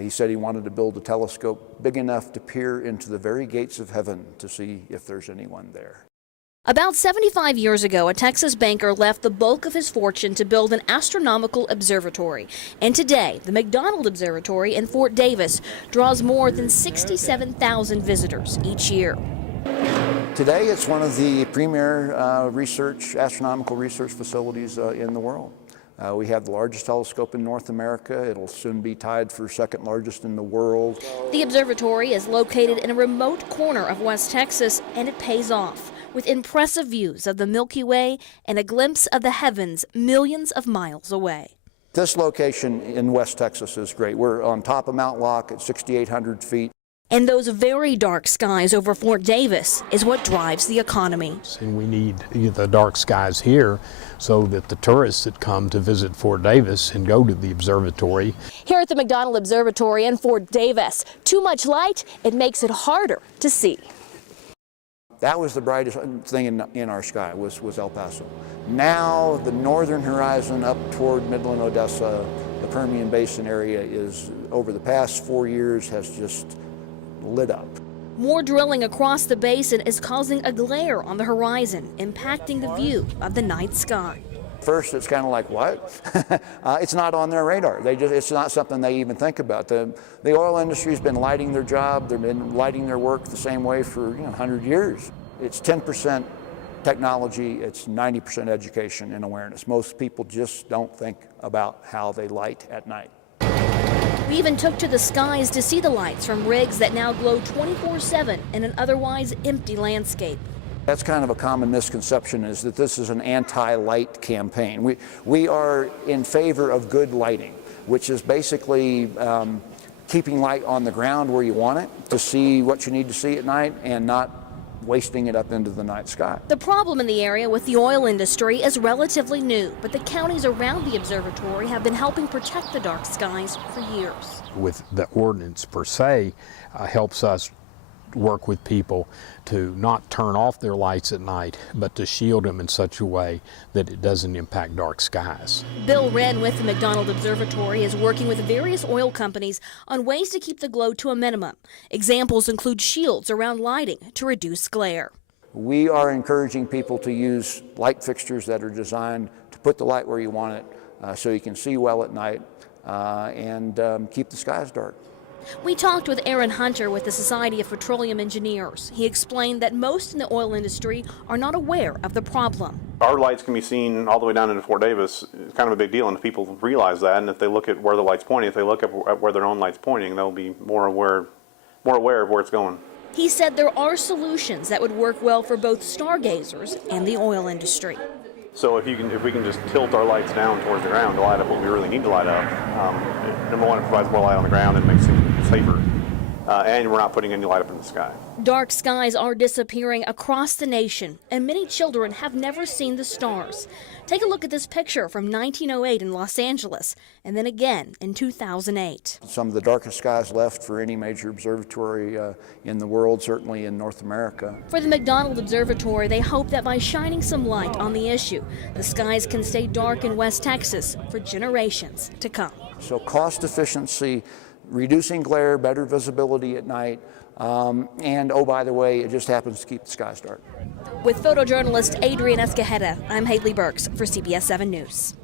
He said he wanted to build a telescope big enough to peer into the very gates of heaven to see if there's anyone there. About 75 years ago, a Texas banker left the bulk of his fortune to build an astronomical observatory. And today, the McDonald Observatory in Fort Davis draws more than 67,000 visitors each year. Today, it's one of the premier astronomical research facilities in the world. We have the largest telescope in North America. It'll soon be tied for second largest in the world. The observatory is located in a remote corner of West Texas, and it pays off, with impressive views of the Milky Way and a glimpse of the heavens millions of miles away. This location in West Texas is great. We're on top of Mount Locke at 6,800 feet. And those very dark skies over Fort Davis is what drives the economy. And we need the dark skies here so that the tourists that come to visit Fort Davis and go to the observatory. Here at the McDonald Observatory in Fort Davis, too much light, it makes it harder to see. That was the brightest thing in our sky, was El Paso. Now the northern horizon up toward Midland, Odessa, the Permian Basin area is, over the past 4 years, has just lit up. More drilling across the basin is causing a glare on the horizon, impacting the view of the night sky. First, it's kind of like, what? It's not on their radar. It's not something they even think about. The oil industry's been lighting their job. They've been lighting their work the same way for 100 years. It's 10% technology. It's 90% education and awareness. Most people just don't think about how they light at night. We even took to the skies to see the lights from rigs that now glow 24/7 in an otherwise empty landscape. That's kind of a common misconception, is that this is an anti-light campaign. We are in favor of good lighting, which is basically keeping light on the ground where you want it to see what you need to see at night and not wasting it up into the night sky. The problem in the area with the oil industry is relatively new, but the counties around the observatory have been helping protect the dark skies for years. With the ordinance per se, helps us work with people to not turn off their lights at night, but to shield them in such a way that it doesn't impact dark skies. Bill Wren with the McDonald Observatory is working with various oil companies on ways to keep the glow to a minimum. Examples include shields around lighting to reduce glare. We are encouraging people to use light fixtures that are designed to put the light where you want it so you can see well at night and keep the skies dark. We talked with Aaron Hunter with the Society of Petroleum Engineers. He explained that most in the oil industry are not aware of the problem. Our lights can be seen all the way down into Fort Davis. It's kind of a big deal, and if people realize that, and if they look at where the light's pointing, if they look at where their own light's pointing, they'll be more aware of where it's going. He said there are solutions that would work well for both stargazers and the oil industry. So if we can just tilt our lights down towards the ground to light up what we really need to light up, number one, it provides more light on the ground and makes it safer, and we're not putting any light up in the sky. Dark skies are disappearing across the nation, and many children have never seen the stars. Take a look at this picture from 1908 in Los Angeles, and then again in 2008. Some of the darkest skies left for any major observatory in the world, certainly in North America. For the McDonald Observatory, they hope that by shining some light on the issue, the skies can stay dark in West Texas for generations to come. So cost efficiency, reducing glare, better visibility at night, and oh, by the way, it just happens to keep the skies dark. With photojournalist Adrian Escajeda, I'm Haley Burks for CBS 7 News.